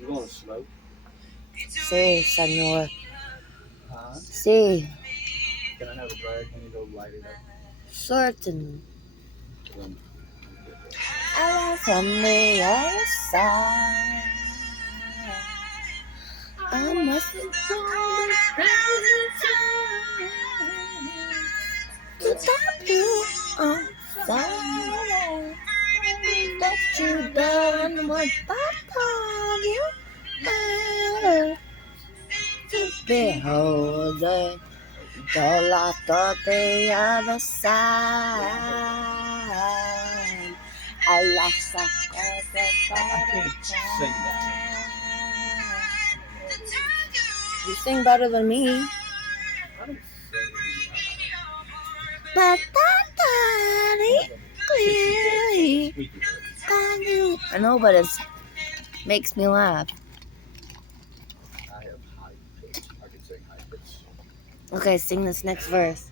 You going slow? Sí, señor. Huh? Sí, Can I have a drag? Can you go light it up? certain. Then I from the other side. I must be trying to stop you. I'm sorry that you done what I told you better to behold it. All I thought the other side. I lost the I can't sing that. You sing better than me. I don't sing. But I thought it clearly. I know, but it makes me laugh. I have high pitch. I can sing high pitch. Okay, sing this next verse.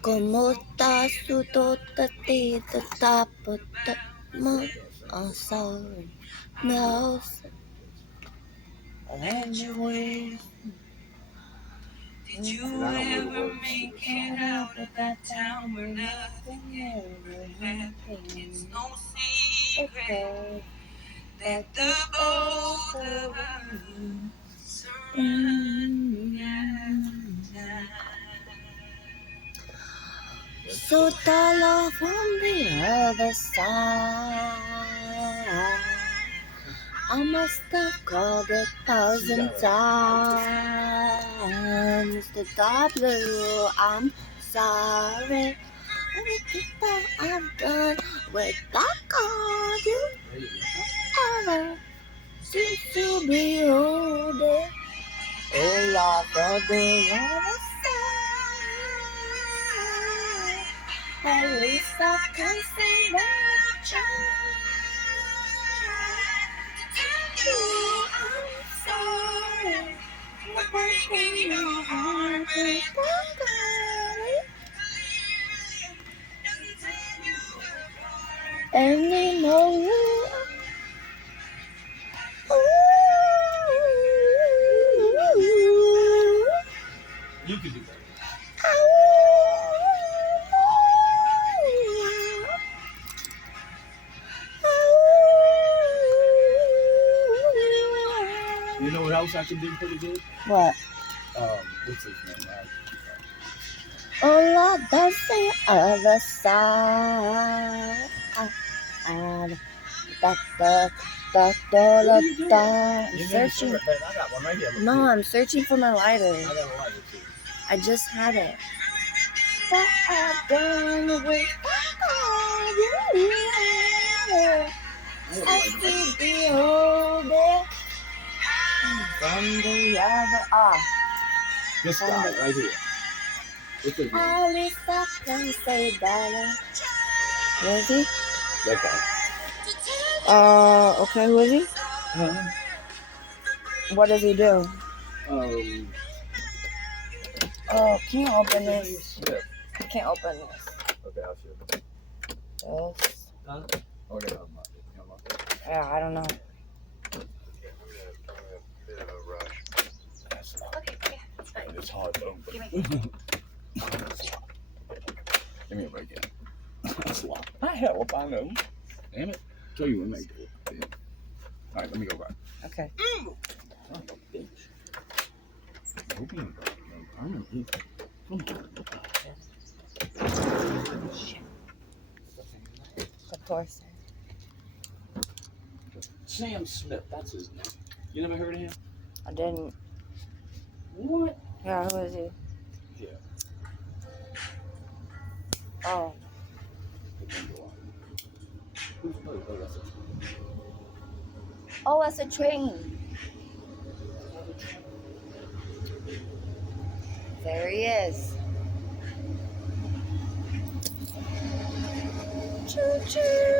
Como está su totatita tapota mo I'm sorry no anyway. Did you ever make it out of that town where nothing ever happens? No secret that the both of us surrender. So tall from the other side. I must have called 1,000 times. The W, I'm sorry. Everything that I've done without you ever seems to be holding. Oh, Lord, from the other side. At least I can say that I tried. I'm sorry for breaking your heart, but it's and they know you. You can do that. You know what else I can do pretty good? What? What's his name? Oh Lord, that's the other side. I'm searching. I got one right here. No, I'm searching for my lighter. I got a lighter too. I just had it. But I've done with you. I still behold it from the other. This guy right here. What's his name? At least I can say that. Who is he? That guy. Okay, who is he? What does he do? Can you open this? Yeah. I can't open this. Okay, I'll show you. This. Huh? Okay, Yeah, I don't know. Okay, yeah, that's fine. It's hard to open. Give me. Give me a break in. That's a lot. I help, I know. Damn it. Tell you what, make it. Alright, let me go back. Okay. Oh, bitch. Hope you don't permanently. Come on. Shit. The torso. Sam Smith, that's his name. You never heard of him? I didn't. What? Yeah, who is he? Yeah. Oh. Oh, that's a train. There he is. Choo choo.